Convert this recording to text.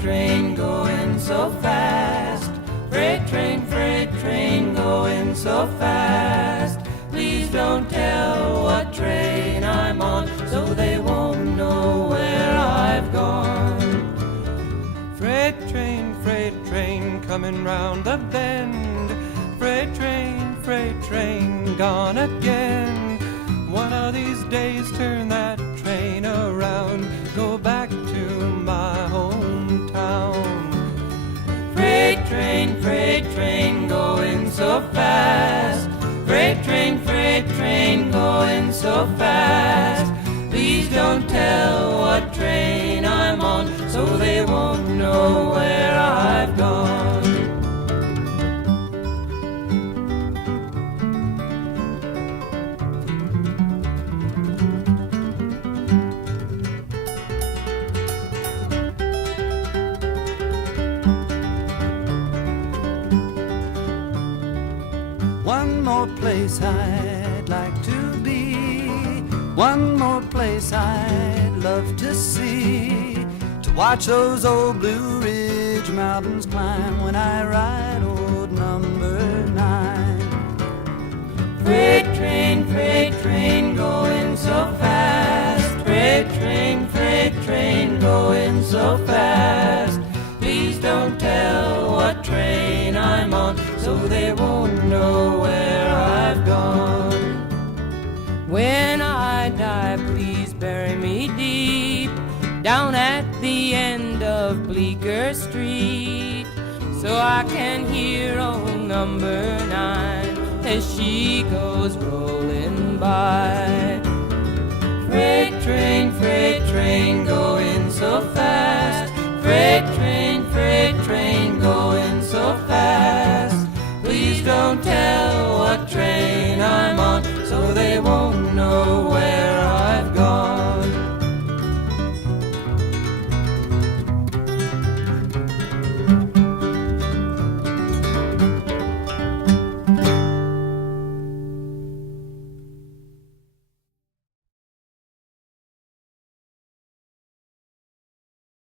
train going so fast. Freight train going so fast. Please don't tell what train I'm on, so they won't know where I've gone. Freight train coming round the bend. Freight train gone again. One of these days turn that train around, go back to my hometown. Freight train going so fast. Freight train going so fast. Please don't tell what train I'm on, so they won't know where I've gone. One more place I'd like to be, one more place I'd love to see, to watch those old Blue Ridge mountains climb when I ride old number 9. Freight train going so fast. Freight train going so fast. Please don't tell what train I'm on, so they won't know where I've gone. When I die, please bury me deep, down at the end of Bleecker Street, so I can hear old number 9 as she goes rolling by. Freight train going so fast. Freight train going